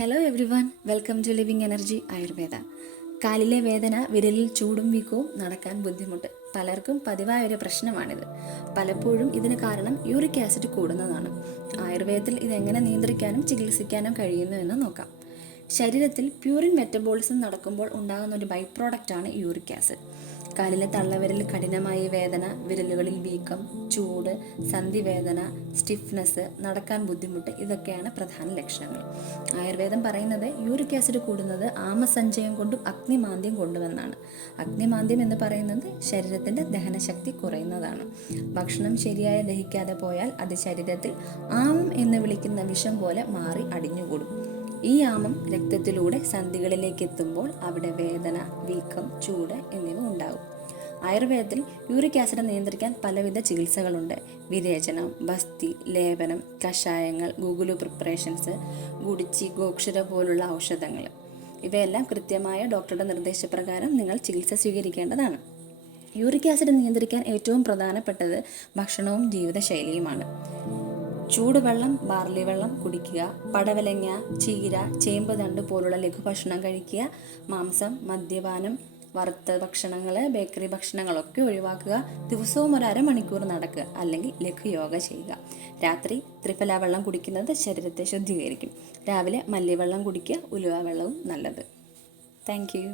Hello everyone, welcome to living energy Ayurveda. കാലിലെ വേദന, വിരലിൽ ചൂടും വീക്കവും, നടക്കാൻ ബുദ്ധിമുട്ട് പലർക്കും പതിവായ ഒരു പ്രശ്നമാണിത്. പലപ്പോഴും ഇതിന് കാരണം യൂറിക് ആസിഡ് കൂടുന്നതാണ്. ആയുർവേദത്തിൽ ഇതെങ്ങനെ നിയന്ത്രിക്കാനും ചികിത്സിക്കാനും കഴിയുന്നു എന്ന് നോക്കാം. ശരീരത്തിൽ പ്യൂറിൻ മെറ്റബോളിസം നടക്കുമ്പോൾ ഉണ്ടാകുന്ന ഒരു ബൈ പ്രോഡക്റ്റാണ് യൂറിക് ആസിഡ്. കാലിലെ തള്ളവിരൽ കഠിനമായ വേദന, വിരലുകളിൽ വീക്കം, ചൂട്, സന്ധിവേദന, സ്റ്റിഫ്നെസ്, നടക്കാൻ ബുദ്ധിമുട്ട് ഇതൊക്കെയാണ് പ്രധാന ലക്ഷണങ്ങൾ. ആയുർവേദം പറയുന്നത് യൂറിക് ആസിഡ് കൂടുന്നത് ആമസഞ്ചയം കൊണ്ടും അഗ്നിമാന്ദ്യം കൊണ്ടുമെന്നാണ്. അഗ്നിമാന്ദ്യം എന്ന് പറയുന്നത് ശരീരത്തിൻ്റെ ദഹനശക്തി കുറയുന്നതാണ്. ഭക്ഷണം ശരിയായി ദഹിക്കാതെ പോയാൽ അത് ശരീരത്തിൽ ആമം എന്ന് വിളിക്കുന്ന വിഷം പോലെ മാറി അടിഞ്ഞുകൂടും. ഈ ആമം രക്തത്തിലൂടെ സന്ധികളിലേക്ക് എത്തുമ്പോൾ അവിടെ വേദന, വീക്കം, ചൂട് എന്നിവ ഉണ്ടാകും. ആയുർവേദത്തിൽ യൂറിക് ആസിഡ് നിയന്ത്രിക്കാൻ പലവിധ ചികിത്സകളുണ്ട്. വിരേചനം, ബസ്തി, ലേപനം, കഷായങ്ങൾ, ഗുഗുലു പ്രിപ്പറേഷൻസ്, ഗുഡിച്ചി, ഗോക്ഷര പോലുള്ള ഔഷധങ്ങൾ. ഇവയെല്ലാം കൃത്യമായ ഡോക്ടറുടെ നിർദ്ദേശപ്രകാരം നിങ്ങൾ ചികിത്സ സ്വീകരിക്കേണ്ടതാണ്. യൂറിക് ആസിഡ് നിയന്ത്രിക്കാൻ ഏറ്റവും പ്രധാനപ്പെട്ടത് ഭക്ഷണവും ജീവിതശൈലിയുമാണ്. ചൂടുവെള്ളം, ബാർലി വെള്ളം കുടിക്കുക, പടവലങ്ങ, ചീര, ചേമ്പ് തണ്ട് പോലുള്ള ലഘുഭക്ഷണം കഴിക്കുക, മാംസം, മദ്യപാനം, വറുത്ത ഭക്ഷണങ്ങൾ, ബേക്കറി ഭക്ഷണങ്ങളൊക്കെ ഒഴിവാക്കുക. ദിവസവും ഒരു അരമണിക്കൂർ നടക്കുക അല്ലെങ്കിൽ ലഘുയോഗ ചെയ്യുക. രാത്രി ത്രിഫല വെള്ളം കുടിക്കുന്നത് ശരീരത്തെ ശുദ്ധീകരിക്കും. രാവിലെ മല്ലിവെള്ളം കുടിക്കുക, ഉലുവ വെള്ളവും നല്ലത്. Thank you.